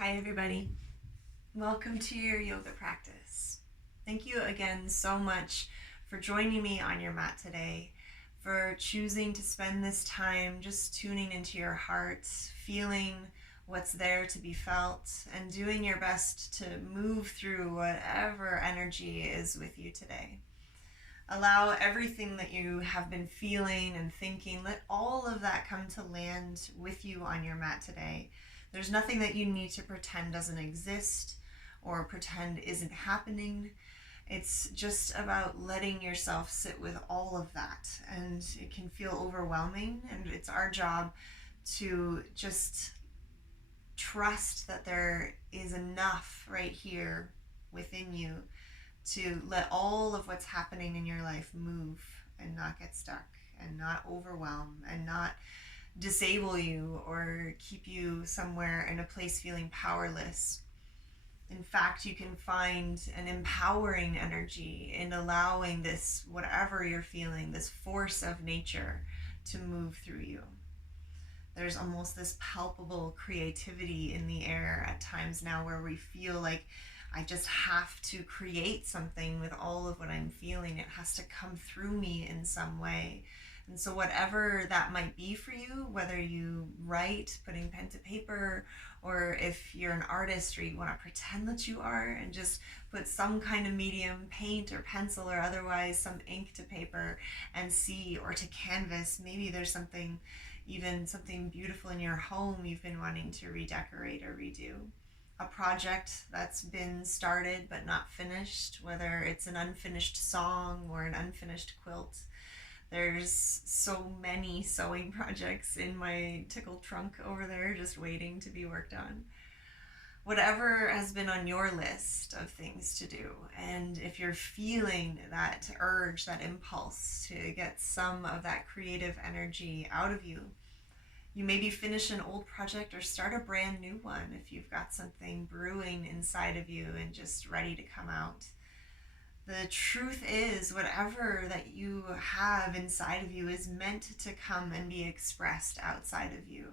Hi everybody, welcome to your yoga practice. Thank you again so much for joining me on your mat today, for choosing to spend this time just tuning into your heart, feeling what's there to be felt, and doing your best to move through whatever energy is with you today. Allow everything that you have been feeling and thinking, let all of that come to land with you on your mat today. There's nothing that you need to pretend doesn't exist or pretend isn't happening. It's just about letting yourself sit with all of that. And it can feel overwhelming, and it's our job to just trust that there is enough right here within you to let all of what's happening in your life move and not get stuck and not overwhelm and not disable you or keep you somewhere in a place feeling powerless. In fact, you can find an empowering energy in allowing this, whatever you're feeling, this force of nature to move through you. There's almost this palpable creativity in the air at times now where we feel like I just have to create something with all of what I'm feeling. It has to come through me in some way. And so whatever that might be for you, whether you write, putting pen to paper, or if you're an artist or you want to pretend that you are and just put some kind of medium, paint or pencil or otherwise, some ink to paper and see, or to canvas, maybe there's something, even something beautiful in your home you've been wanting to redecorate or redo. A project that's been started but not finished, whether it's an unfinished song or an unfinished quilt. There's so many sewing projects in my tickled trunk over there just waiting to be worked on. Whatever has been on your list of things to do, and if you're feeling that urge, that impulse to get some of that creative energy out of you, you maybe finish an old project or start a brand new one if you've got something brewing inside of you and just ready to come out. The truth is, whatever that you have inside of you is meant to come and be expressed outside of you.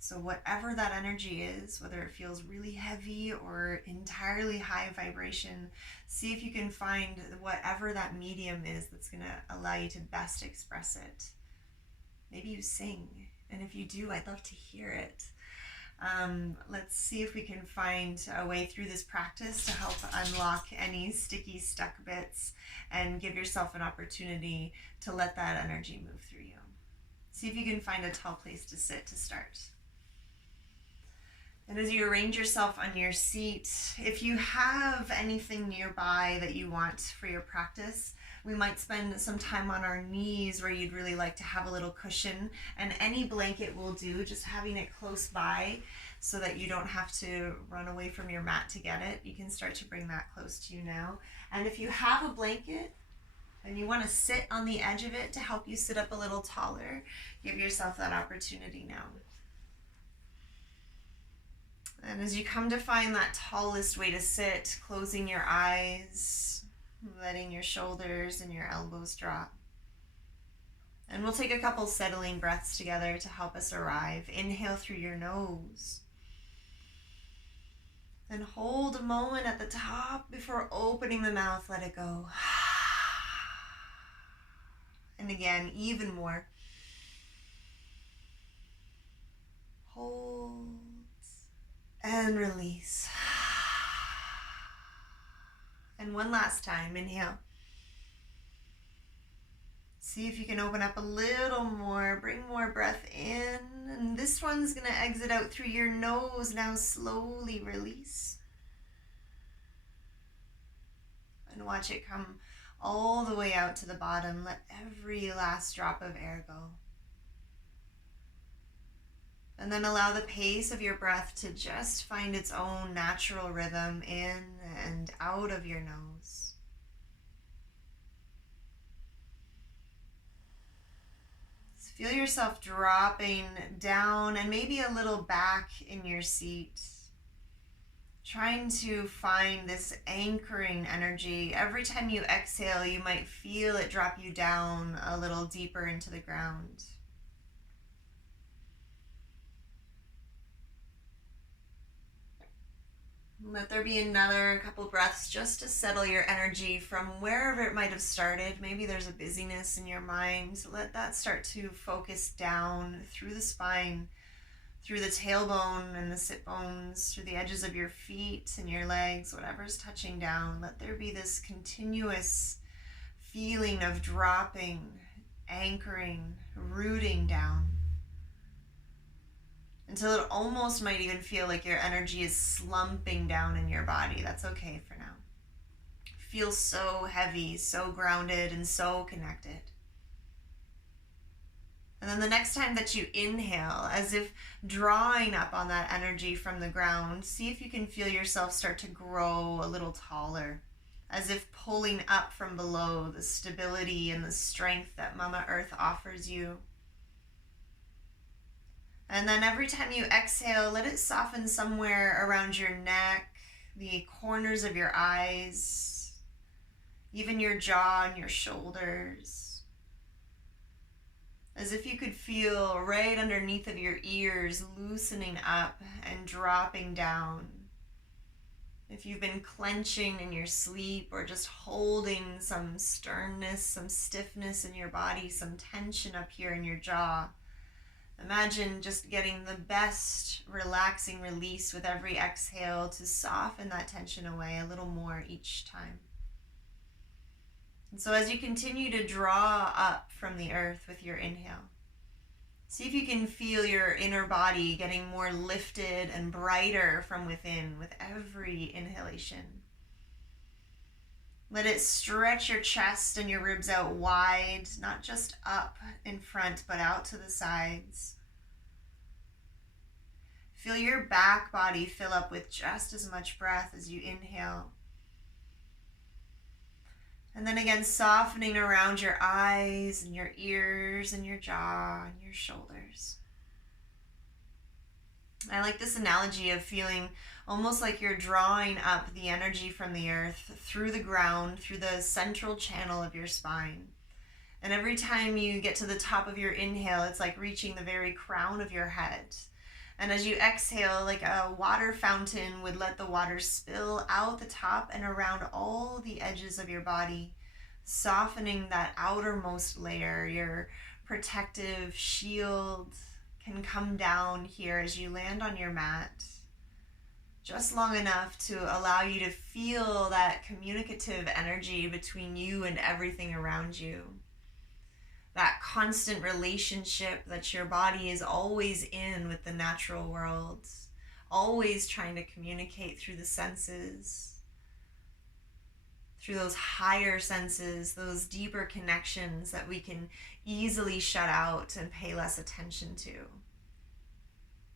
So whatever that energy is, whether it feels really heavy or entirely high vibration, see if you can find whatever that medium is that's going to allow you to best express it. Maybe you sing, and if you do, I'd love to hear it. Let's see if we can find a way through this practice to help unlock any sticky, stuck bits and give yourself an opportunity to let that energy move through you. See if you can find a tall place to sit to start. And as you arrange yourself on your seat, if you have anything nearby that you want for your practice, we might spend some time on our knees where you'd really like to have a little cushion, and any blanket will do, just having it close by so that you don't have to run away from your mat to get it. You can start to bring that close to you now. And if you have a blanket and you want to sit on the edge of it to help you sit up a little taller, give yourself that opportunity now. And as you come to find that tallest way to sit, closing your eyes, letting your shoulders and your elbows drop. And we'll take a couple settling breaths together to help us arrive. Inhale through your nose. And hold a moment at the top before opening the mouth, let it go. And again, even more. Hold and release. And one last time, inhale. See if you can open up a little more, bring more breath in, and this one's gonna exit out through your nose. Now slowly release. And watch it come all the way out to the bottom. Let every last drop of air go. And then allow the pace of your breath to just find its own natural rhythm in and out of your nose. So feel yourself dropping down and maybe a little back in your seat. Trying to find this anchoring energy. Every time you exhale, you might feel it drop you down a little deeper into the ground. Let there be another couple breaths just to settle your energy from wherever it might have started. Maybe there's a busyness in your mind. Let that start to focus down through the spine, through the tailbone and the sit bones, through the edges of your feet and your legs, whatever's touching down. Let there be this continuous feeling of dropping, anchoring, rooting down, until it almost might even feel like your energy is slumping down in your body. That's okay for now. Feel so heavy, so grounded, and so connected. And then the next time that you inhale, as if drawing up on that energy from the ground, see if you can feel yourself start to grow a little taller, as if pulling up from below the stability and the strength that Mama Earth offers you. And then every time you exhale, let it soften somewhere around your neck, the corners of your eyes, even your jaw and your shoulders. As if you could feel right underneath of your ears loosening up and dropping down. If you've been clenching in your sleep or just holding some sternness, some stiffness in your body, some tension up here in your jaw, imagine just getting the best relaxing release with every exhale to soften that tension away a little more each time. And so as you continue to draw up from the earth with your inhale, see if you can feel your inner body getting more lifted and brighter from within with every inhalation. Let it stretch your chest and your ribs out wide, not just up in front, but out to the sides. Feel your back body fill up with just as much breath as you inhale. And then again, softening around your eyes and your ears and your jaw and your shoulders. I like this analogy of feeling almost like you're drawing up the energy from the earth through the ground, through the central channel of your spine. And every time you get to the top of your inhale, it's like reaching the very crown of your head. And as you exhale, like a water fountain would let the water spill out the top and around all the edges of your body, softening that outermost layer. Your protective shield can come down here as you land on your mat, just long enough to allow you to feel that communicative energy between you and everything around you. That constant relationship that your body is always in with the natural world, always trying to communicate through the senses, through those higher senses, those deeper connections that we can easily shut out and pay less attention to.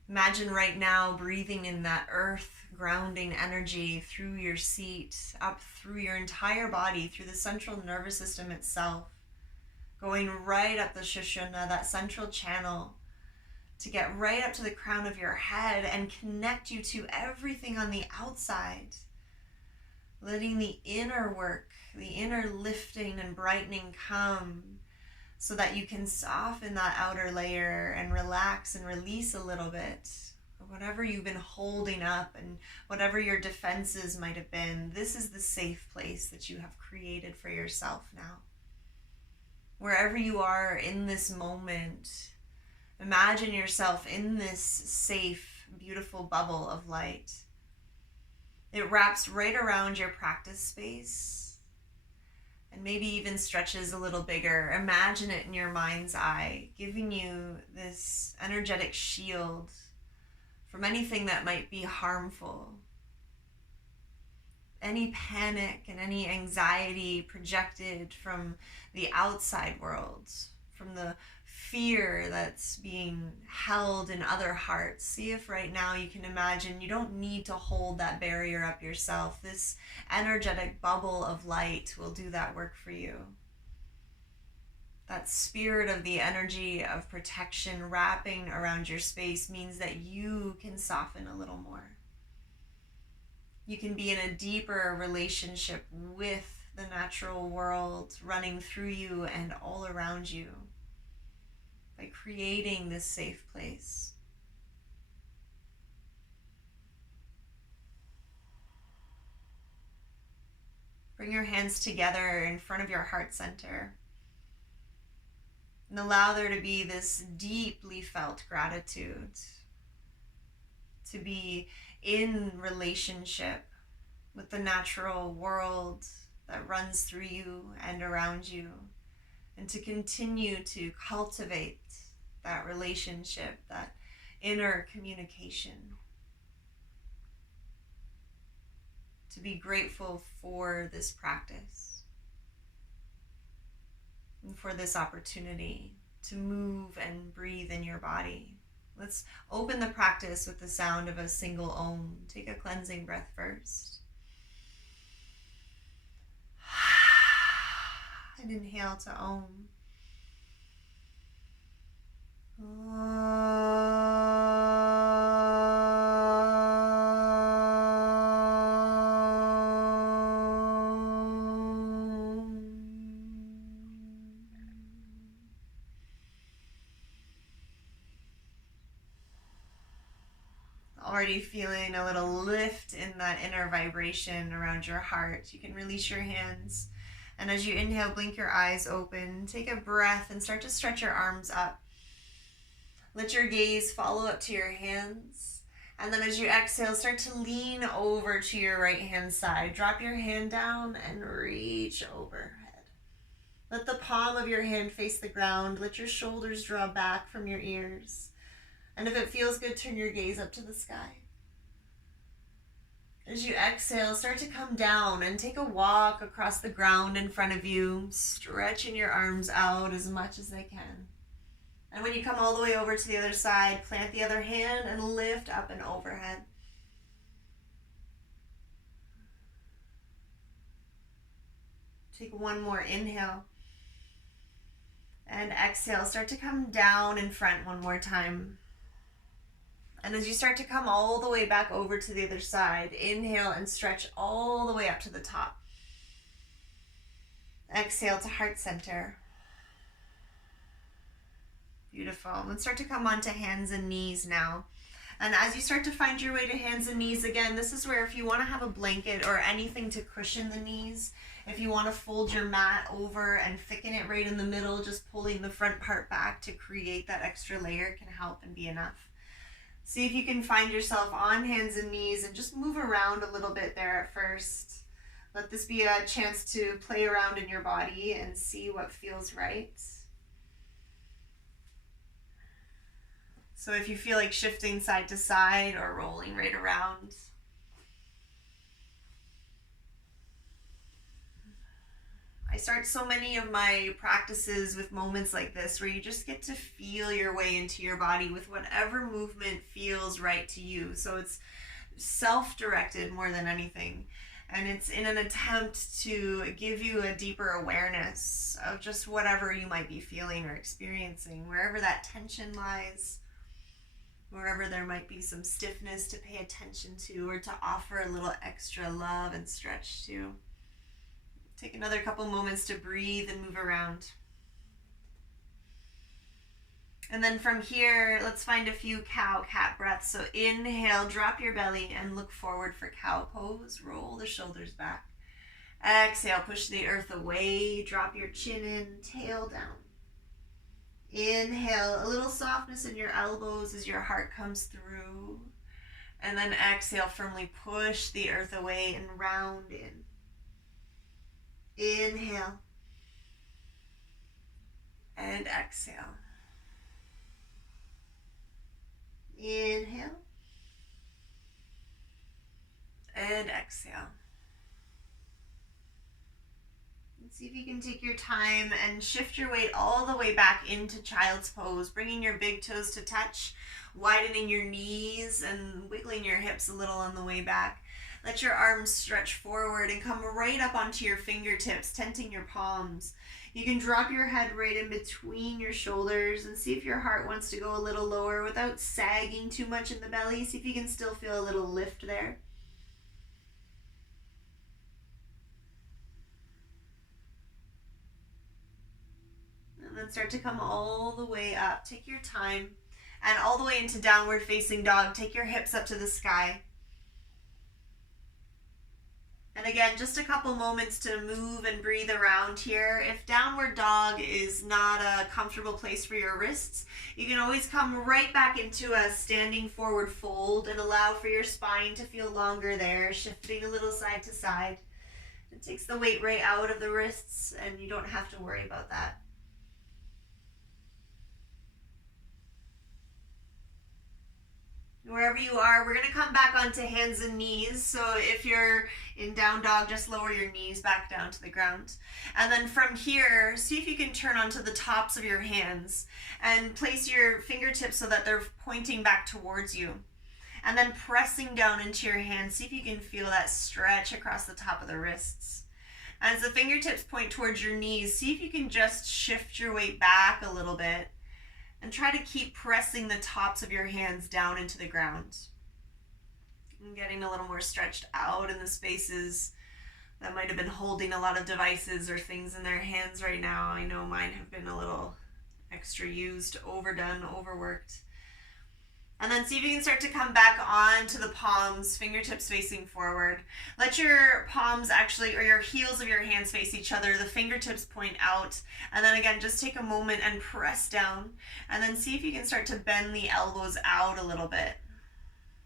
Imagine right now breathing in that earth grounding energy through your seat, up through your entire body, through the central nervous system itself, going right up the Shushuna, that central channel, to get right up to the crown of your head and connect you to everything on the outside. Letting the inner work, the inner lifting and brightening come so that you can soften that outer layer and relax and release a little bit of whatever you've been holding up and whatever your defenses might have been. This is the safe place that you have created for yourself now. Wherever you are in this moment, imagine yourself in this safe, beautiful bubble of light. It wraps right around your practice space and maybe even stretches a little bigger. Imagine it in your mind's eye, giving you this energetic shield from anything that might be harmful. Any panic and any anxiety projected from the outside world, from the fear that's being held in other hearts. See if right now you can imagine you don't need to hold that barrier up yourself. This energetic bubble of light will do that work for you. That spirit of the energy of protection wrapping around your space means that you can soften a little more. You can be in a deeper relationship with the natural world running through you and all around you by creating this safe place. Bring your hands together in front of your heart center. And allow there to be this deeply felt gratitude. To be in relationship with the natural world that runs through you and around you. And to continue to cultivate that relationship, that inner communication. To be grateful for this practice and for this opportunity to move and breathe in your body. Let's open the practice with the sound of a single Om. Take a cleansing breath first. And inhale to Om. Already feeling a little lift in that inner vibration around your heart. You can release your hands. And as you inhale, blink your eyes open. Take a breath and start to stretch your arms up. Let your gaze follow up to your hands. And then as you exhale, start to lean over to your right hand side. Drop your hand down and reach overhead. Let the palm of your hand face the ground. Let your shoulders draw back from your ears. And if it feels good, turn your gaze up to the sky. As you exhale, start to come down and take a walk across the ground in front of you, stretching your arms out as much as they can. And when you come all the way over to the other side, plant the other hand and lift up and overhead. Take one more inhale. And exhale, start to come down in front one more time. And as you start to come all the way back over to the other side, inhale and stretch all the way up to the top. Exhale to heart center. Beautiful. Let's start to come onto hands and knees now. And as you start to find your way to hands and knees again, this is where if you want to have a blanket or anything to cushion the knees, if you want to fold your mat over and thicken it right in the middle, just pulling the front part back to create that extra layer can help and be enough. See if you can find yourself on hands and knees and just move around a little bit there at first. Let this be a chance to play around in your body and see what feels right. So if you feel like shifting side to side or rolling right around. I start so many of my practices with moments like this where you just get to feel your way into your body with whatever movement feels right to you. So it's self-directed more than anything. And it's in an attempt to give you a deeper awareness of just whatever you might be feeling or experiencing, wherever that tension lies, wherever there might be some stiffness to pay attention to or to offer a little extra love and stretch to. Take another couple moments to breathe and move around. And then from here, let's find a few cow-cat breaths. So inhale, drop your belly and look forward for cow pose. Roll the shoulders back. Exhale, push the earth away. Drop your chin in, tail down. Inhale, a little softness in your elbows as your heart comes through. And then exhale, firmly push the earth away and round in. Inhale and exhale. Inhale and exhale. And see if you can take your time and shift your weight all the way back into child's pose, bringing your big toes to touch, widening your knees and wiggling your hips a little on the way back. Let your arms stretch forward and come right up onto your fingertips, tenting your palms. You can drop your head right in between your shoulders and see if your heart wants to go a little lower without sagging too much in the belly. See if you can still feel a little lift there. And then start to come all the way up. Take your time. And all the way into downward facing dog. Take your hips up to the sky. And again, just a couple moments to move and breathe around here. If downward dog is not a comfortable place for your wrists, you can always come right back into a standing forward fold and allow for your spine to feel longer there, shifting a little side to side. It takes the weight right out of the wrists and you don't have to worry about that. Wherever you are, we're going to come back onto hands and knees. So if you're in down dog, just lower your knees back down to the ground. And then from here, see if you can turn onto the tops of your hands and place your fingertips so that they're pointing back towards you. And then pressing down into your hands, see if you can feel that stretch across the top of the wrists. As the fingertips point towards your knees, see if you can just shift your weight back a little bit. And try to keep pressing the tops of your hands down into the ground. And getting a little more stretched out in the spaces that might have been holding a lot of devices or things in their hands right now. I know mine have been a little extra used, overdone, overworked. And then see if you can start to come back onto the palms, fingertips facing forward. Let your palms actually, or your heels of your hands face each other. The fingertips point out. And then again, just take a moment and press down. And then see if you can start to bend the elbows out a little bit.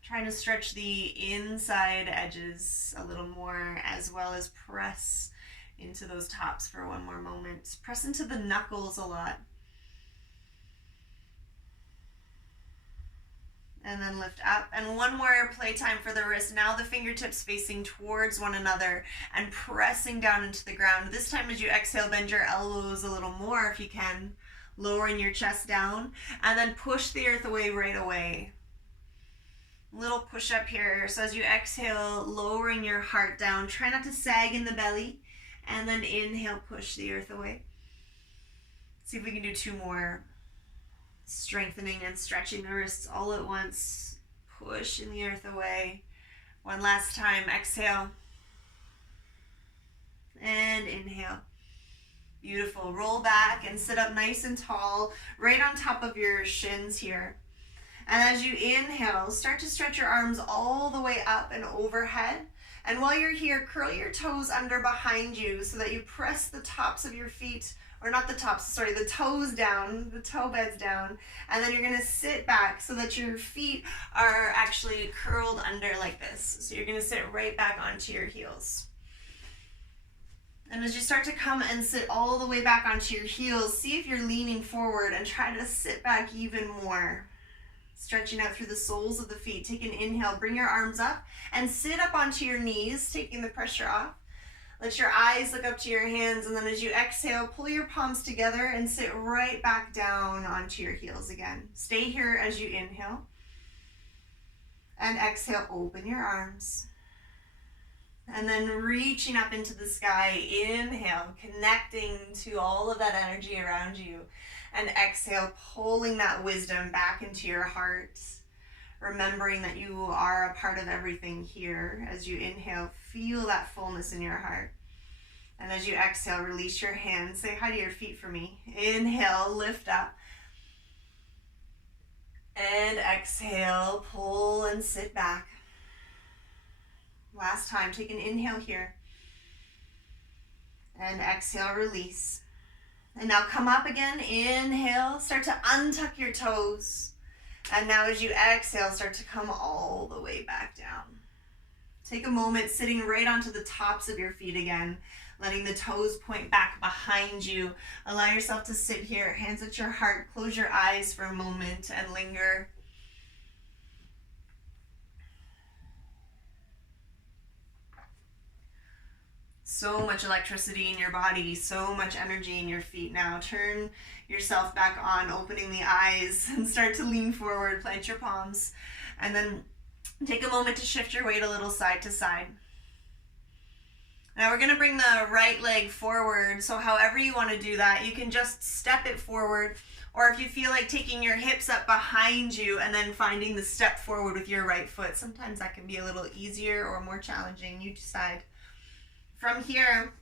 Trying to stretch the inside edges a little more, as well as press into those tops for one more moment. Press into the knuckles a lot. And then lift up. And one more playtime for the wrist. Now the fingertips facing towards one another and pressing down into the ground. This time as you exhale, bend your elbows a little more if you can, lowering your chest down, and then push the earth away right away. Little push up here. So as you exhale, lowering your heart down. Try not to sag in the belly. And then inhale, push the earth away. See if we can do two more. Strengthening and stretching the wrists all at once. Pushing the earth away. One last time. Exhale. And inhale. Beautiful. Roll back and sit up nice and tall, right on top of your shins here. And as you inhale, start to stretch your arms all the way up and overhead. And while you're here, curl your toes under behind you so that you press the tops of your feet, or not the tops, sorry, the toes down, the toe beds down. And then you're going to sit back so that your feet are actually curled under like this. So you're going to sit right back onto your heels. And as you start to come and sit all the way back onto your heels, see if you're leaning forward and try to sit back even more. Stretching out through the soles of the feet. Take an inhale, bring your arms up and sit up onto your knees, taking the pressure off. Let your eyes look up to your hands, and then as you exhale, pull your palms together and sit right back down onto your heels again. Stay here as you inhale. And exhale, open your arms. And then reaching up into the sky, inhale, connecting to all of that energy around you. And exhale, pulling that wisdom back into your heart. Remembering that you are a part of everything here. As you inhale, feel that fullness in your heart. And as you exhale, release your hands. Say hi to your feet for me. Inhale, lift up. And exhale, pull and sit back. Last time, take an inhale here. And exhale, release. And now come up again. Inhale, start to untuck your toes. And now as you exhale, start to come all the way back down. Take a moment sitting right onto the tops of your feet again, letting the toes point back behind you. Allow yourself to sit here, hands at your heart, close your eyes for a moment and linger. So much electricity in your body, so much energy in your feet now. Turn yourself back on, opening the eyes, and start to lean forward, plant your palms, and then take a moment to shift your weight a little side to side. Now we're going to bring the right leg forward, so however you want to do that, you can just step it forward, or if you feel like taking your hips up behind you and then finding the step forward with your right foot. Sometimes that can be a little easier or more challenging, you decide. From here,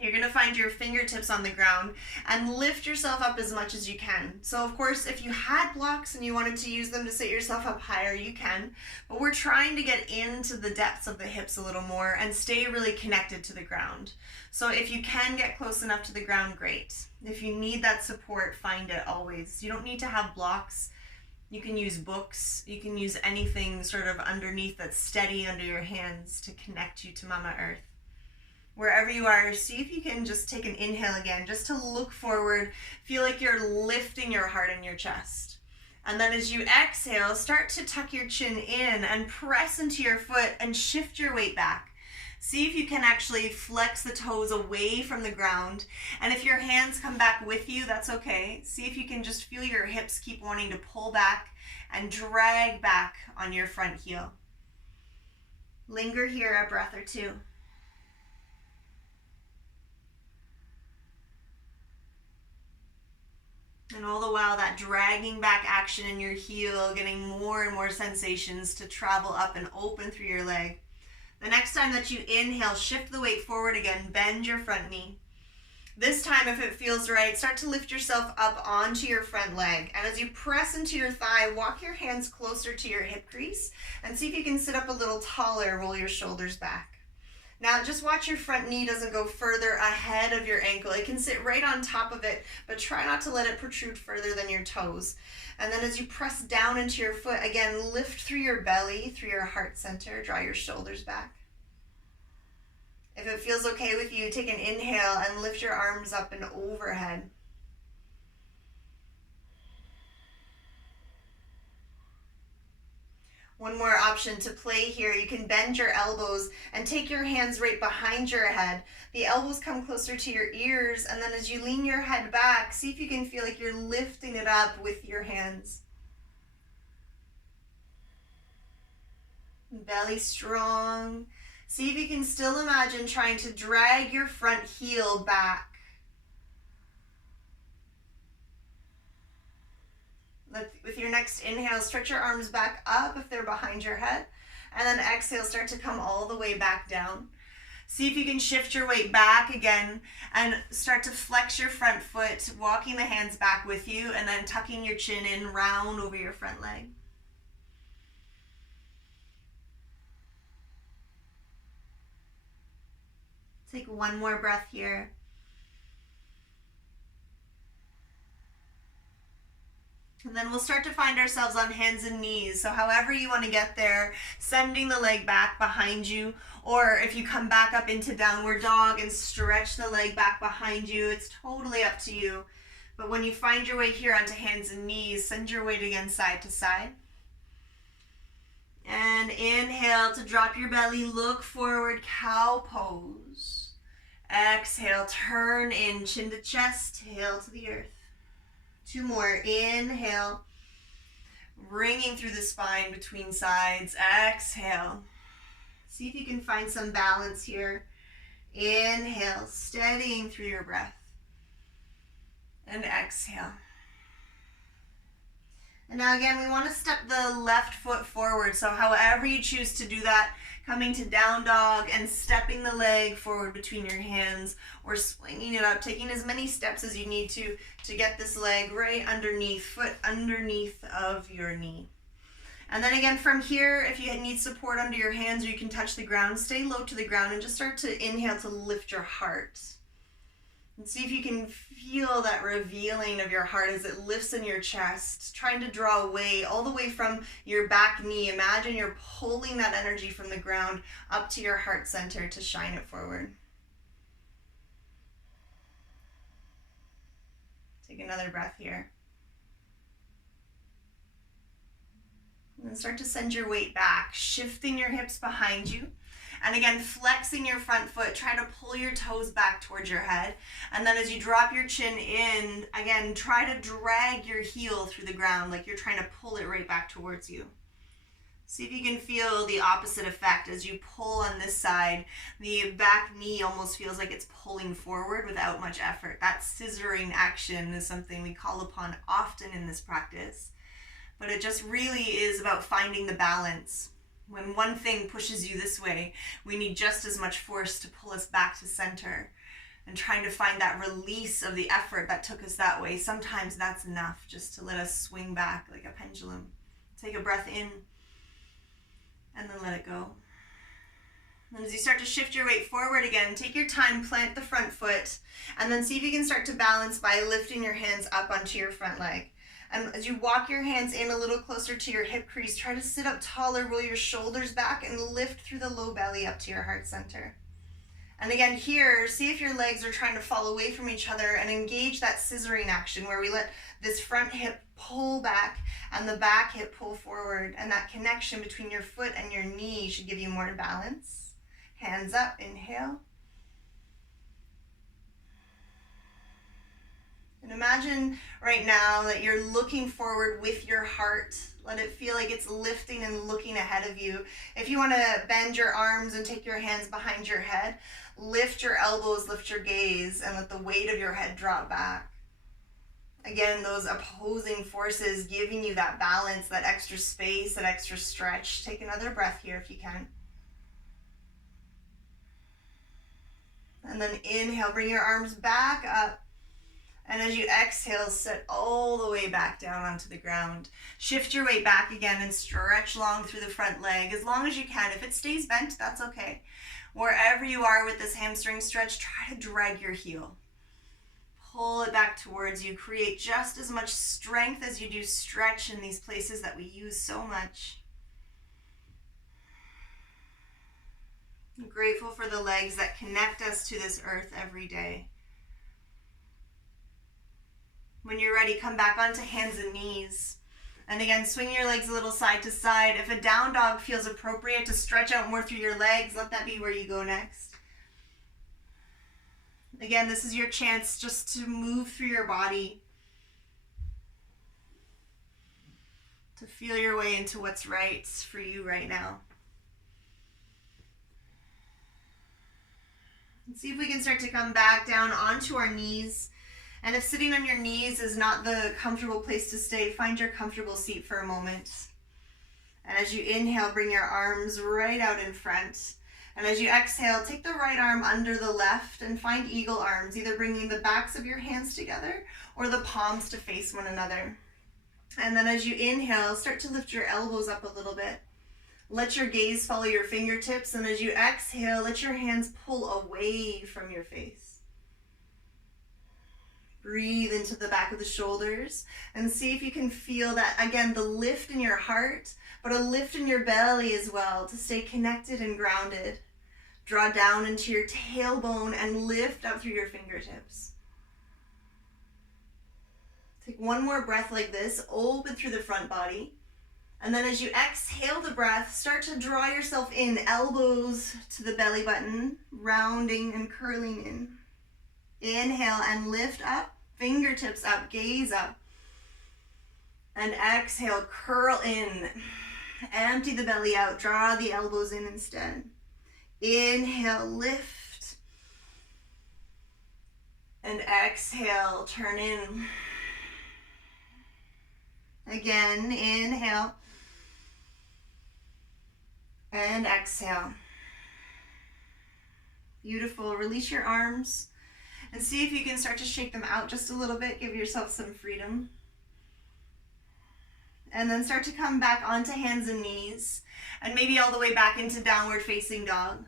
You're going to find your fingertips on the ground and lift yourself up as much as you can. So of course, if you had blocks and you wanted to use them to sit yourself up higher, you can. But we're trying to get into the depths of the hips a little more and stay really connected to the ground. So if you can get close enough to the ground, great. If you need that support, find it always. You don't need to have blocks. You can use books. You can use anything sort of underneath that's steady under your hands to connect you to Mama Earth. Wherever you are, see if you can just take an inhale again, just to look forward. Feel like you're lifting your heart in your chest. And then as you exhale, start to tuck your chin in and press into your foot and shift your weight back. See if you can actually flex the toes away from the ground. And if your hands come back with you, that's okay. See if you can just feel your hips keep wanting to pull back and drag back on your front heel. Linger here a breath or two. And all the while, that dragging back action in your heel, getting more and more sensations to travel up and open through your leg. The next time that you inhale, shift the weight forward again, bend your front knee. This time, if it feels right, start to lift yourself up onto your front leg. And as you press into your thigh, walk your hands closer to your hip crease and see if you can sit up a little taller, roll your shoulders back. Now just watch your front knee doesn't go further ahead of your ankle. It can sit right on top of it, but try not to let it protrude further than your toes. And then as you press down into your foot, again, lift through your belly, through your heart center, draw your shoulders back. If it feels okay with you, take an inhale and lift your arms up and overhead. One more option to play here. You can bend your elbows and take your hands right behind your head. The elbows come closer to your ears, and then as you lean your head back, see if you can feel like you're lifting it up with your hands. Belly strong. See if you can still imagine trying to drag your front heel back. With your next inhale, stretch your arms back up if they're behind your head, and then exhale, start to come all the way back down. See if you can shift your weight back again and start to flex your front foot, walking the hands back with you, and then tucking your chin in round over your front leg. Take one more breath here. And then we'll start to find ourselves on hands and knees. So however you want to get there, sending the leg back behind you, or if you come back up into downward dog and stretch the leg back behind you, it's totally up to you. But when you find your way here onto hands and knees, send your weight again side to side. And inhale to drop your belly, look forward, cow pose. Exhale, turn in, chin to chest, tail to the earth. Two more. Inhale, bringing through the spine between sides. Exhale. See if you can find some balance here. Inhale, steadying through your breath. And exhale. And now again, we want to step the left foot forward. So however you choose to do that, coming to down dog and stepping the leg forward between your hands, or swinging it up, taking as many steps as you need to get this leg right underneath, foot underneath of your knee. And then again from here, if you need support under your hands or you can touch the ground, stay low to the ground and just start to inhale to lift your heart. And see if you can feel that revealing of your heart as it lifts in your chest, trying to draw away all the way from your back knee. Imagine you're pulling that energy from the ground up to your heart center to shine it forward. Take another breath here. And then start to send your weight back, shifting your hips behind you. And again, flexing your front foot, try to pull your toes back towards your head. And then as you drop your chin in, again, try to drag your heel through the ground like you're trying to pull it right back towards you. See if you can feel the opposite effect as you pull on this side. The back knee almost feels like it's pulling forward without much effort. That scissoring action is something we call upon often in this practice. But it just really is about finding the balance. When one thing pushes you this way, we need just as much force to pull us back to center. and trying to find that release of the effort that took us that way. Sometimes that's enough just to let us swing back like a pendulum. Take a breath in and then let it go. And as you start to shift your weight forward again, take your time, plant the front foot, and then see if you can start to balance by lifting your hands up onto your front leg. And as you walk your hands in a little closer to your hip crease, try to sit up taller, roll your shoulders back, and lift through the low belly up to your heart center. And again here, see if your legs are trying to fall away from each other and engage that scissoring action where we let this front hip pull back and the back hip pull forward. And that connection between your foot and your knee should give you more balance. Hands up, inhale. And imagine right now that you're looking forward with your heart. Let it feel like it's lifting and looking ahead of you. If you want to bend your arms and take your hands behind your head, lift your elbows, lift your gaze, and let the weight of your head drop back. Again, those opposing forces giving you that balance, that extra space, that extra stretch. Take another breath here if you can. And then inhale, bring your arms back up. And as you exhale, sit all the way back down onto the ground. Shift your weight back again and stretch long through the front leg as long as you can. If it stays bent, that's okay. Wherever you are with this hamstring stretch, try to drag your heel. Pull it back towards you. Create just as much strength as you do stretch in these places that we use so much. I'm grateful for the legs that connect us to this earth every day. When you're ready, come back onto hands and knees. And again, swing your legs a little side to side. If a down dog feels appropriate to stretch out more through your legs, let that be where you go next. Again, this is your chance just to move through your body, to feel your way into what's right for you right now. And see if we can start to come back down onto our knees. And if sitting on your knees is not the comfortable place to stay, find your comfortable seat for a moment. And as you inhale, bring your arms right out in front. And as you exhale, take the right arm under the left and find eagle arms, either bringing the backs of your hands together or the palms to face one another. And then as you inhale, start to lift your elbows up a little bit. Let your gaze follow your fingertips. And as you exhale, let your hands pull away from your face. Breathe into the back of the shoulders and see if you can feel that, again, the lift in your heart, but a lift in your belly as well to stay connected and grounded. Draw down into your tailbone and lift up through your fingertips. Take one more breath like this, open through the front body. And then as you exhale the breath, start to draw yourself in, elbows to the belly button, rounding and curling in. Inhale and lift up, fingertips up, gaze up. And exhale, curl in. Empty the belly out, draw the elbows in instead. Inhale, lift. And exhale, turn in. Again, inhale. And exhale. Beautiful. Release your arms. And see if you can start to shake them out just a little bit. Give yourself some freedom. And then start to come back onto hands and knees. And maybe all the way back into downward facing dog.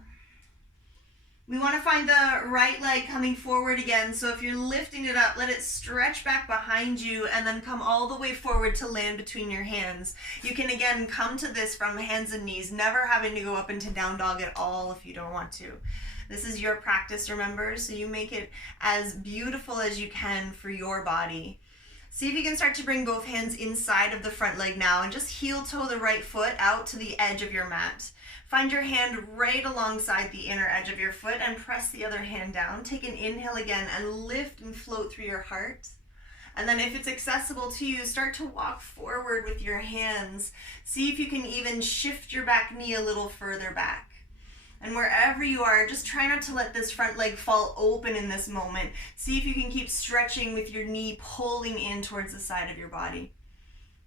We want to find the right leg coming forward again. So if you're lifting it up, let it stretch back behind you and then come all the way forward to land between your hands. You can again come to this from hands and knees, never having to go up into down dog at all if you don't want to. This is your practice, remember, so you make it as beautiful as you can for your body. See if you can start to bring both hands inside of the front leg now and just heel toe the right foot out to the edge of your mat. Find your hand right alongside the inner edge of your foot and press the other hand down. Take an inhale again and lift and float through your heart. And then if it's accessible to you, start to walk forward with your hands. See if you can even shift your back knee a little further back. And wherever you are, just try not to let this front leg fall open in this moment. See if you can keep stretching with your knee pulling in towards the side of your body.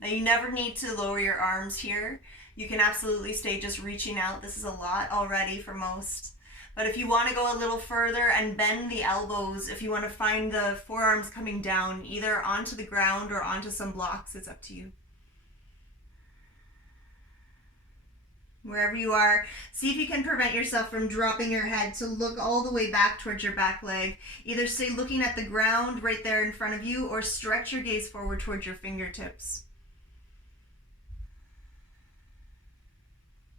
Now you never need to lower your arms here. You can absolutely stay just reaching out. This is a lot already for most. But if you want to go a little further and bend the elbows, if you want to find the forearms coming down either onto the ground or onto some blocks, it's up to you. Wherever you are, see if you can prevent yourself from dropping your head to look all the way back towards your back leg. Either stay looking at the ground right there in front of you or stretch your gaze forward towards your fingertips.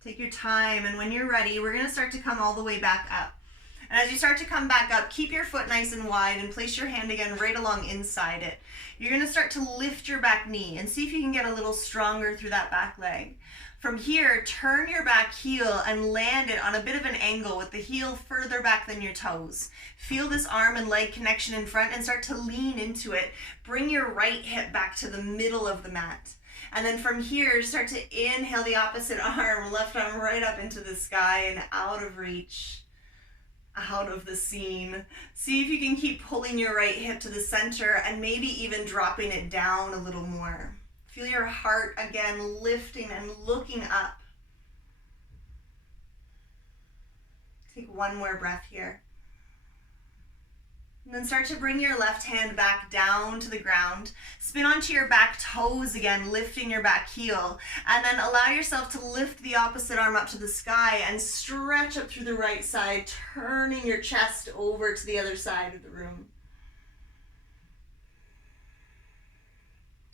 Take your time, and when you're ready, we're going to start to come all the way back up. And as you start to come back up, keep your foot nice and wide and place your hand again right along inside it. You're going to start to lift your back knee and see if you can get a little stronger through that back leg. From here, turn your back heel and land it on a bit of an angle with the heel further back than your toes. Feel this arm and leg connection in front and start to lean into it. Bring your right hip back to the middle of the mat. And then from here, start to inhale the opposite arm, left arm right up into the sky and out of reach, out of the scene. See if you can keep pulling your right hip to the center and maybe even dropping it down a little more. Feel your heart again lifting and looking up. Take one more breath here. And then start to bring your left hand back down to the ground. Spin onto your back toes again, lifting your back heel. And then allow yourself to lift the opposite arm up to the sky and stretch up through the right side, turning your chest over to the other side of the room.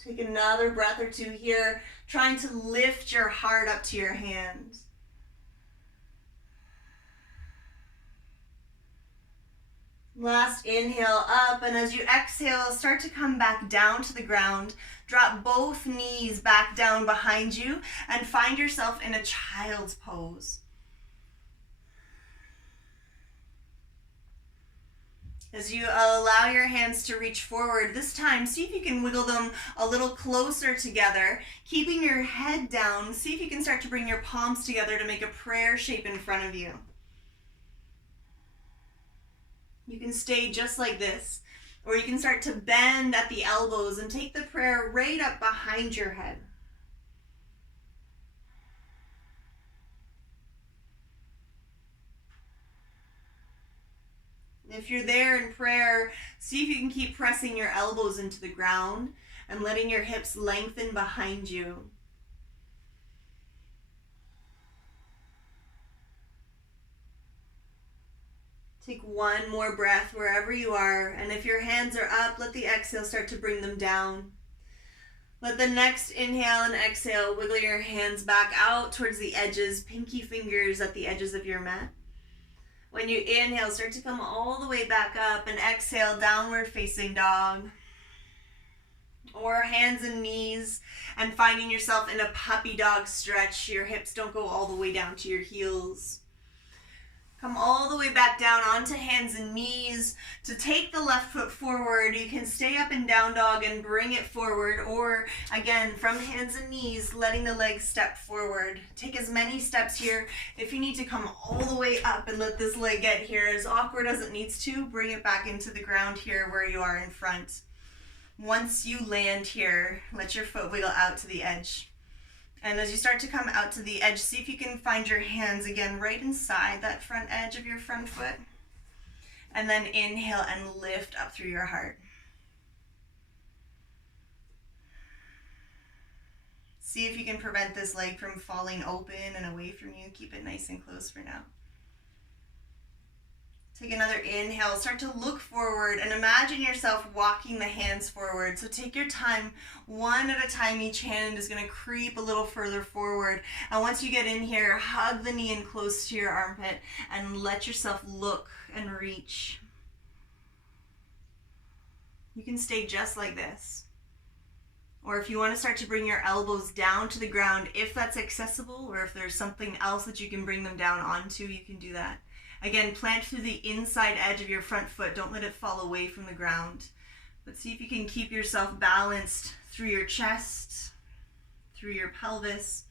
Take another breath or two here, trying to lift your heart up to your hand. Last inhale up, and as you exhale, start to come back down to the ground. Drop both knees back down behind you and find yourself in a child's pose. As you allow your hands to reach forward, this time see if you can wiggle them a little closer together, keeping your head down. See if you can start to bring your palms together to make a prayer shape in front of you. You can stay just like this, or you can start to bend at the elbows and take the prayer right up behind your head. If you're there in prayer, see if you can keep pressing your elbows into the ground and letting your hips lengthen behind you. Take one more breath wherever you are, and if your hands are up, let the exhale start to bring them down. Let the next inhale and exhale wiggle your hands back out towards the edges, pinky fingers at the edges of your mat. When you inhale, start to come all the way back up and exhale, downward facing dog. Or hands and knees and finding yourself in a puppy dog stretch. Your hips don't go all the way down to your heels. Come all the way back down onto hands and knees. To take the left foot forward, you can stay up in down dog and bring it forward, or again, from hands and knees, letting the legs step forward. Take as many steps here. If you need to come all the way up and let this leg get here, as awkward as it needs to, bring it back into the ground here where you are in front. Once you land here, let your foot wiggle out to the edge. And as you start to come out to the edge, see if you can find your hands again right inside that front edge of your front foot. And then inhale and lift up through your heart. See if you can prevent this leg from falling open and away from you. Keep it nice and close for now. Take another inhale, start to look forward and imagine yourself walking the hands forward. So take your time, one at a time. Each hand is going to creep a little further forward. And once you get in here, hug the knee in close to your armpit and let yourself look and reach. You can stay just like this. Or if you want to start to bring your elbows down to the ground, if that's accessible, or if there's something else that you can bring them down onto, you can do that. Again, plant through the inside edge of your front foot. Don't let it fall away from the ground. But see if you can keep yourself balanced through your chest, through your pelvis.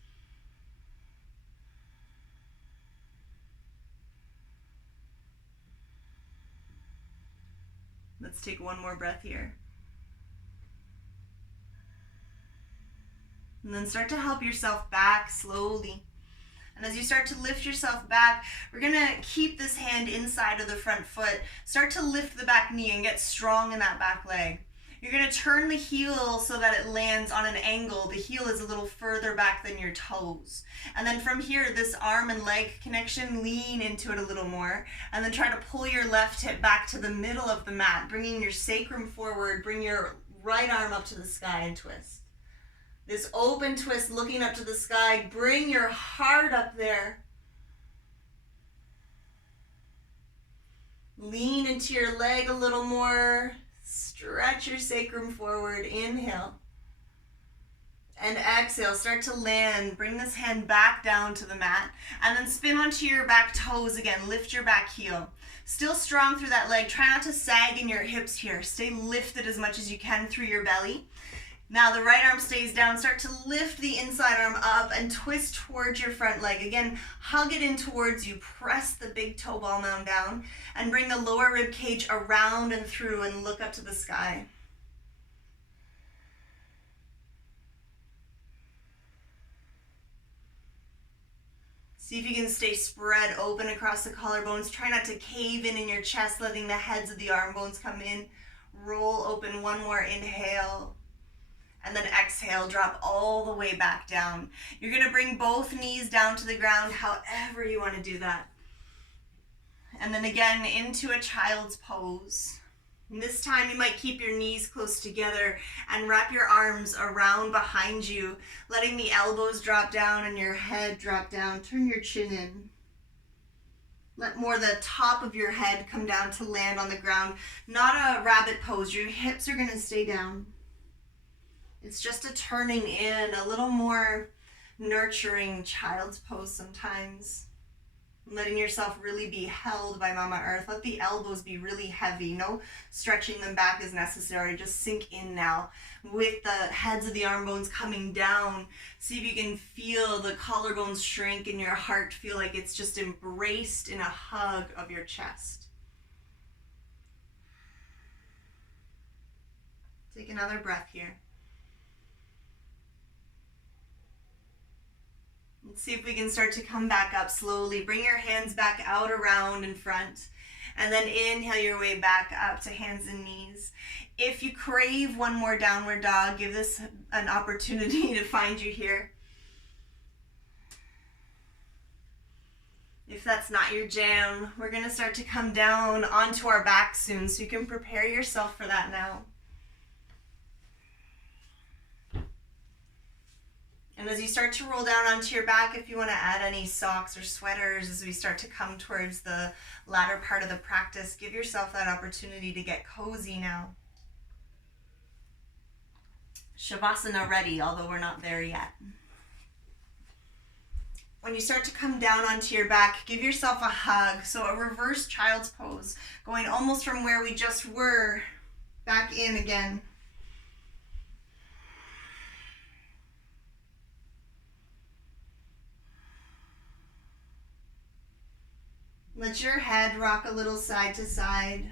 Let's take one more breath here. And then start to help yourself back slowly. And As you start to lift yourself back, we're going to keep this hand inside of the front foot. Start to lift the back knee and get strong in that back leg. You're going to turn the heel so that it lands on an angle. The heel is a little further back than your toes. And then from here, this arm and leg connection, lean into it a little more. And then try to pull your left hip back to the middle of the mat, bringing your sacrum forward. Bring your right arm up to the sky and twist. This open twist, looking up to the sky. Bring your heart up there. Lean into your leg a little more. Stretch your sacrum forward. Inhale. And exhale. Start to land. Bring this hand back down to the mat. And then spin onto your back toes again. Lift your back heel. Still strong through that leg. Try not to sag in your hips here. Stay lifted as much as you can through your belly. Now the right arm stays down. Start to lift the inside arm up and twist towards your front leg. Again, hug it in towards you. Press the big toe ball mound down and bring the lower rib cage around and through and look up to the sky. See if you can stay spread open across the collarbones. Try not to cave in your chest, letting the heads of the arm bones come in. Roll open. One more inhale. And then exhale, drop all the way back down. You're going to bring both knees down to the ground, however you want to do that. And then again, into a child's pose. And this time you might keep your knees close together and wrap your arms around behind you, letting the elbows drop down and your head drop down. Turn your chin in. Let more the top of your head come down to land on the ground. Not a rabbit pose. Your hips are going to stay down. It's just a turning in, a little more nurturing child's pose sometimes. Letting yourself really be held by Mama Earth. Let the elbows be really heavy. No stretching them back is necessary. Just sink in now. With the heads of the arm bones coming down, see if you can feel the collarbones shrink and your heart feel like it's just embraced in a hug of your chest. Take another breath here. Let's see if we can start to come back up slowly. Bring your hands back out around in front. And then inhale your way back up to hands and knees. If you crave one more downward dog, give this an opportunity to find you here. If that's not your jam, we're going to start to come down onto our back soon, so you can prepare yourself for that now. And as you start to roll down onto your back, if you want to add any socks or sweaters as we start to come towards the latter part of the practice, give yourself that opportunity to get cozy now. Shavasana ready, although we're not there yet. When you start to come down onto your back, give yourself a hug. So a reverse child's pose, going almost from where we just were back in again. Let your head rock a little side to side.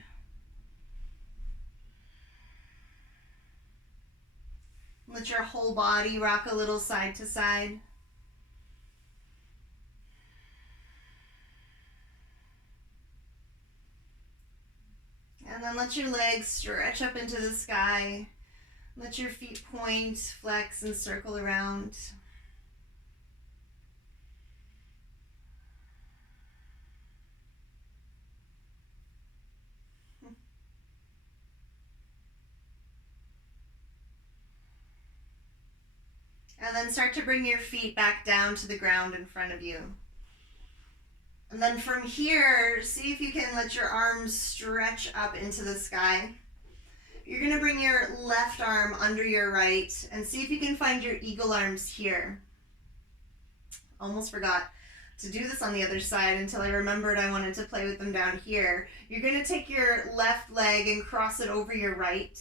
Let your whole body rock a little side to side. And then let your legs stretch up into the sky. Let your feet point, flex, and circle around. And then start to bring your feet back down to the ground in front of you. And then from here, see if you can let your arms stretch up into the sky. You're going to bring your left arm under your right and see if you can find your eagle arms here. Almost forgot to do this on the other side until I remembered I wanted to play with them down here. You're going to take your left leg and cross it over your right.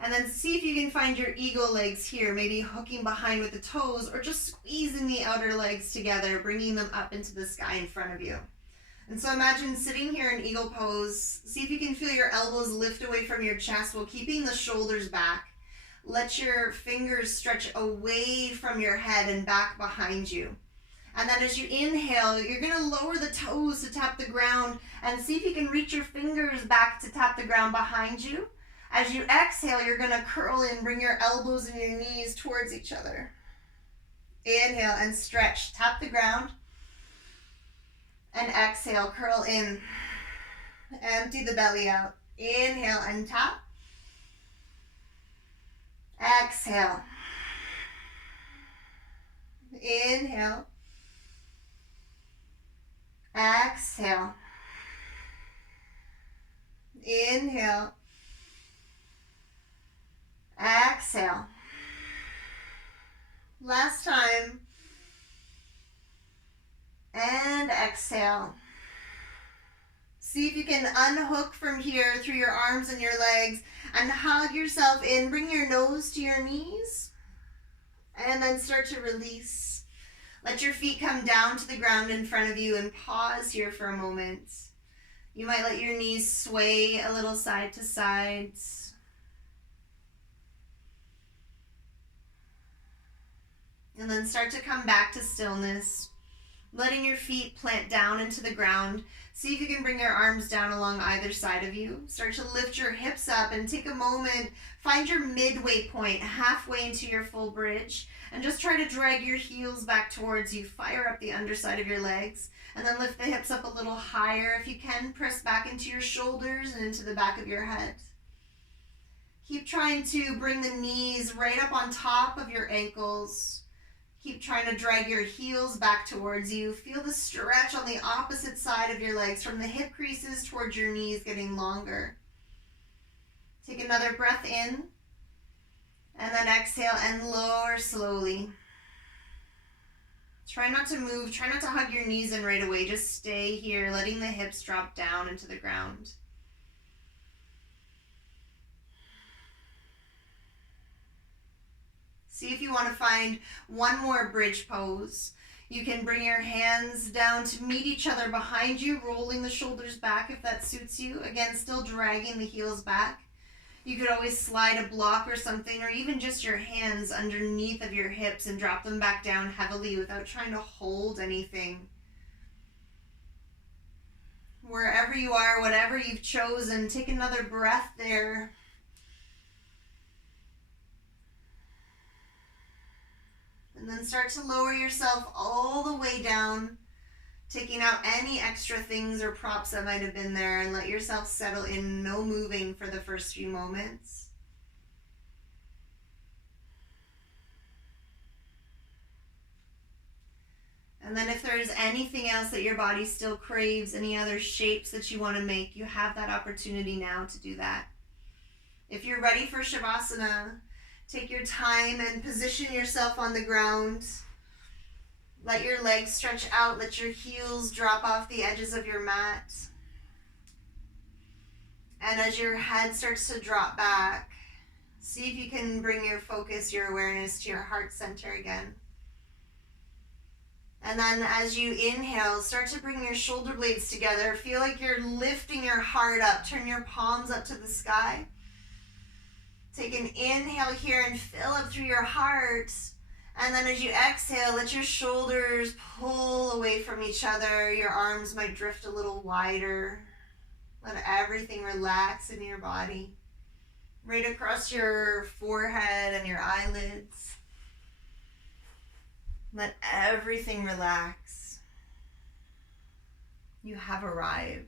And then see if you can find your eagle legs here, maybe hooking behind with the toes or just squeezing the outer legs together, bringing them up into the sky in front of you. And so imagine sitting here in eagle pose. See if you can feel your elbows lift away from your chest while keeping the shoulders back. Let your fingers stretch away from your head and back behind you. And then as you inhale, you're going to lower the toes to tap the ground and see if you can reach your fingers back to tap the ground behind you. As you exhale, you're going to curl in, bring your elbows and your knees towards each other. Inhale and stretch, tap the ground. And exhale, curl in. Empty the belly out. Inhale and tap. Exhale. Inhale. Exhale. Inhale. Exhale. Last time. And exhale. See if you can unhook from here through your arms and your legs and hug yourself in. Bring your nose to your knees and then start to release. Let your feet come down to the ground in front of you and pause here for a moment. You might let your knees sway a little side to side. And then start to come back to stillness, letting your feet plant down into the ground. See if you can bring your arms down along either side of you. Start to lift your hips up and take a moment. Find your midway point, halfway into your full bridge. And just try to drag your heels back towards you. Fire up the underside of your legs. And then lift the hips up a little higher. If you can, press back into your shoulders and into the back of your head. Keep trying to bring the knees right up on top of your ankles. Keep trying to drag your heels back towards you. Feel the stretch on the opposite side of your legs from the hip creases towards your knees getting longer. Take another breath in. And then exhale and lower slowly. Try not to move. Try not to hug your knees in right away. Just stay here, letting the hips drop down into the ground. See if you want to find one more bridge pose. You can bring your hands down to meet each other behind you, rolling the shoulders back if that suits you. Again, still dragging the heels back. You could always slide a block or something, or even just your hands underneath of your hips and drop them back down heavily without trying to hold anything. Wherever you are, whatever you've chosen, take another breath there. And then start to lower yourself all the way down, taking out any extra things or props that might have been there, and let yourself settle in, no moving for the first few moments. And then if there's anything else that your body still craves, any other shapes that you want to make, you have that opportunity now to do that. If you're ready for Shavasana, take your time and position yourself on the ground. Let your legs stretch out. Let your heels drop off the edges of your mat. And as your head starts to drop back, see if you can bring your focus, your awareness to your heart center again. And then as you inhale, start to bring your shoulder blades together. Feel like you're lifting your heart up. Turn your palms up to the sky. Take an inhale here and fill up through your heart. And then as you exhale, let your shoulders pull away from each other. Your arms might drift a little wider. Let everything relax in your body. Right across your forehead and your eyelids. Let everything relax. You have arrived.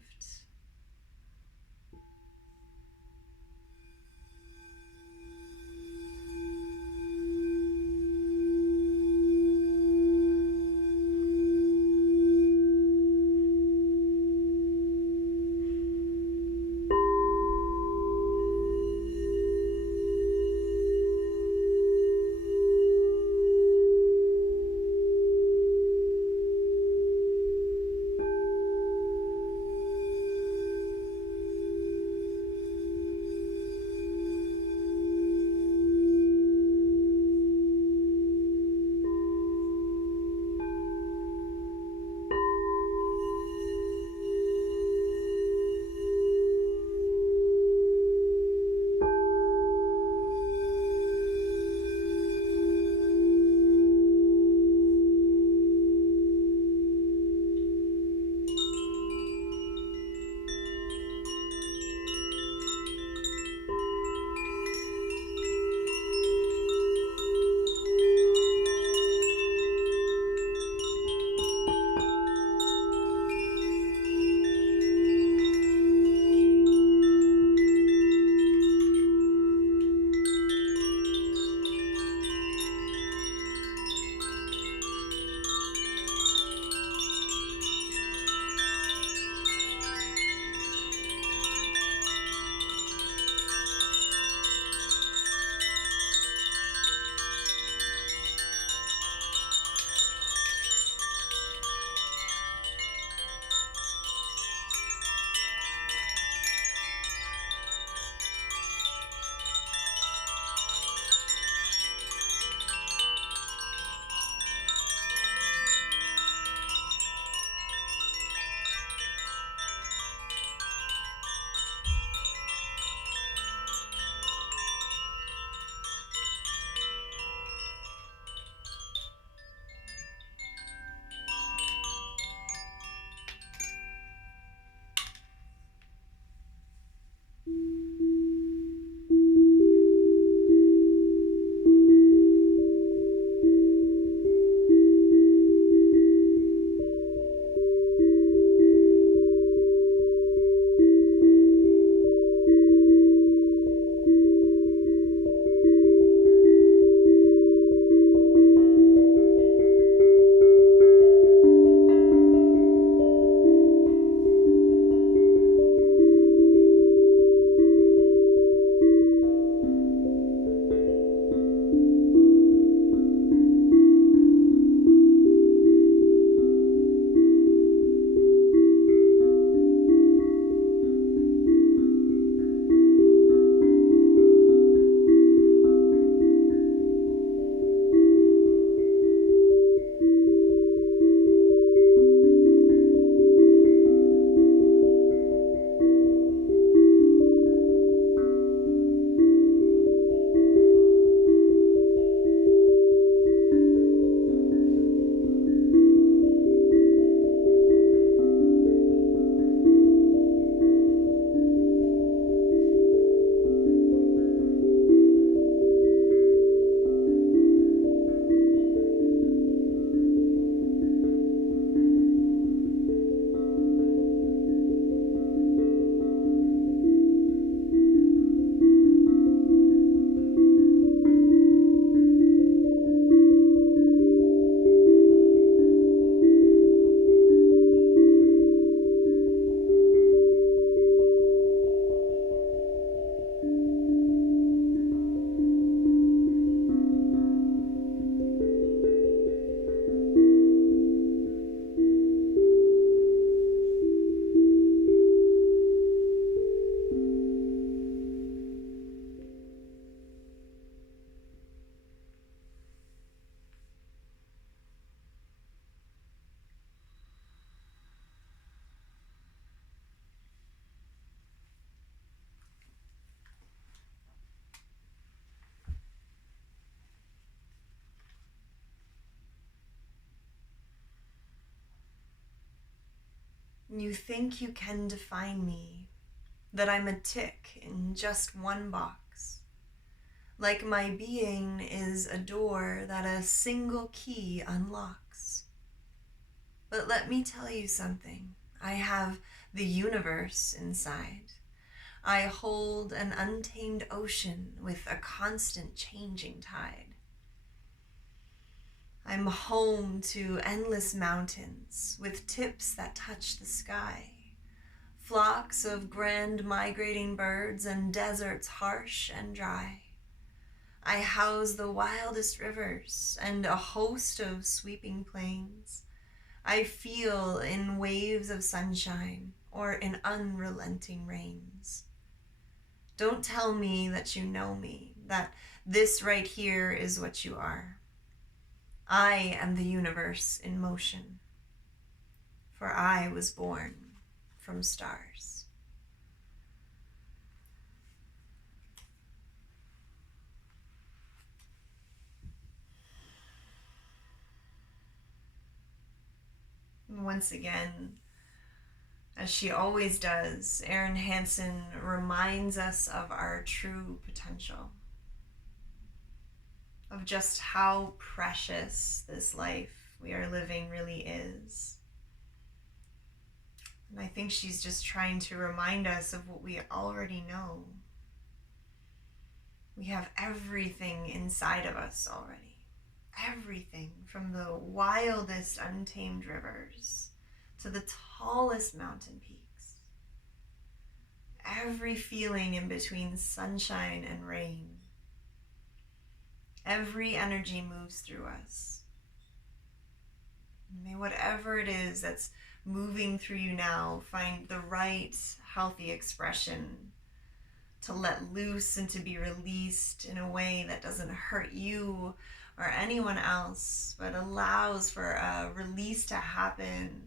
You think you can define me, that I'm a tick in just one box. Like my being is a door that a single key unlocks. But let me tell you something. I have the universe inside. I hold an untamed ocean with a constant changing tide. I'm home to endless mountains with tips that touch the sky, flocks of grand migrating birds and deserts harsh and dry. I house the wildest rivers and a host of sweeping plains. I feel in waves of sunshine or in unrelenting rains. Don't tell me that you know me, that this right here is what you are. I am the universe in motion, for I was born from stars. Once again, as she always does, Erin Hanson reminds us of our true potential, of just how precious this life we are living really is. And I think she's just trying to remind us of what we already know. We have everything inside of us already. Everything, from the wildest untamed rivers to the tallest mountain peaks. Every feeling in between sunshine and rain. Every energy moves through us. May whatever it is that's moving through you now find the right, healthy expression to let loose and to be released in a way that doesn't hurt you or anyone else, but allows for a release to happen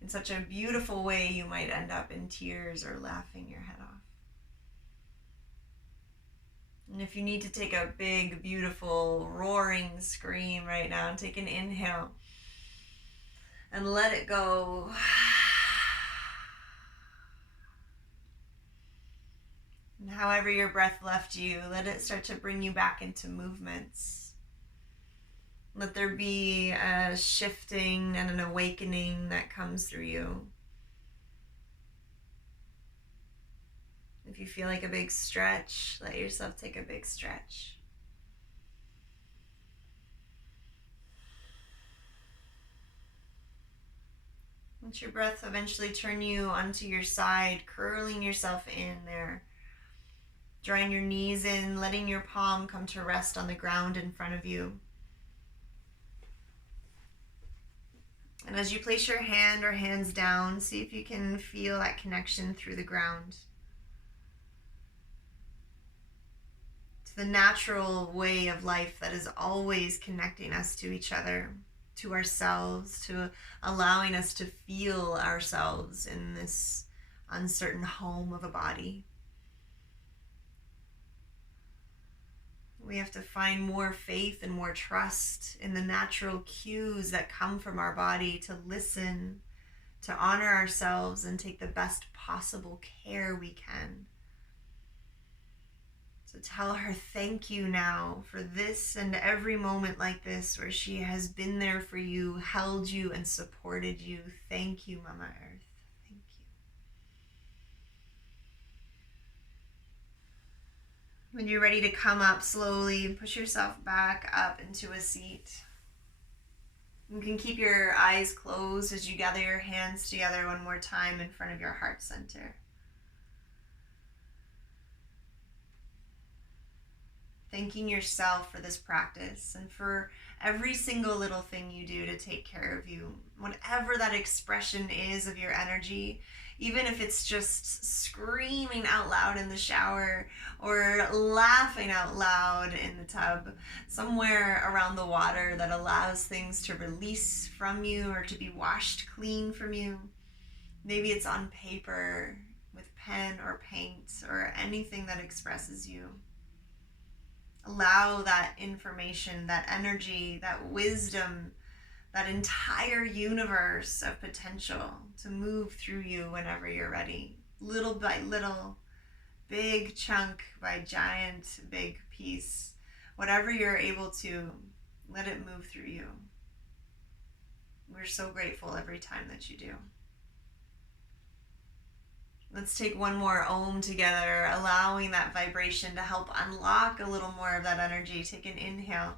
in such a beautiful way you might end up in tears or laughing your head off. And if you need to take a big, beautiful, roaring scream right now, take an inhale and let it go. And however your breath left you, let it start to bring you back into movements. Let there be a shifting and an awakening that comes through you. If you feel like a big stretch, let yourself take a big stretch. Let your breath eventually turn you onto your side, curling yourself in there. Drawing your knees in, letting your palm come to rest on the ground in front of you. And as you place your hand or hands down, see if you can feel that connection through the ground. To the natural way of life that is always connecting us to each other, to ourselves, to allowing us to feel ourselves in this uncertain home of a body. We have to find more faith and more trust in the natural cues that come from our body to listen, to honor ourselves, and take the best possible care we can. So tell her thank you now for this and every moment like this where she has been there for you, held you, and supported you. Thank you, Mama Earth. Thank you. When you're ready to come up slowly, push yourself back up into a seat. You can keep your eyes closed as you gather your hands together one more time in front of your heart center. Thanking yourself for this practice and for every single little thing you do to take care of you. Whatever that expression is of your energy, even if it's just screaming out loud in the shower or laughing out loud in the tub, somewhere around the water that allows things to release from you or to be washed clean from you. Maybe it's on paper with pen or paint or anything that expresses you. Allow that information, that energy, that wisdom, that entire universe of potential to move through you whenever you're ready, little by little, big chunk by giant big piece, whatever you're able to, let it move through you. We're so grateful every time that you do. Let's take one more Om together, allowing that vibration to help unlock a little more of that energy. Take an inhale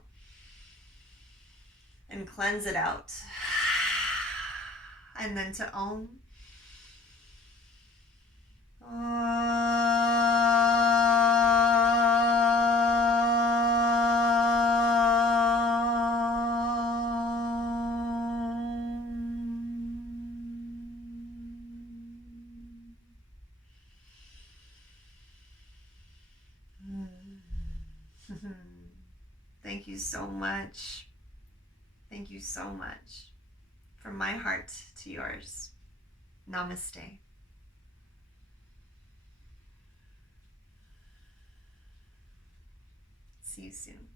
and cleanse it out. And then to Om. Thank you so much. Thank you so much. From my heart to yours. Namaste. See you soon.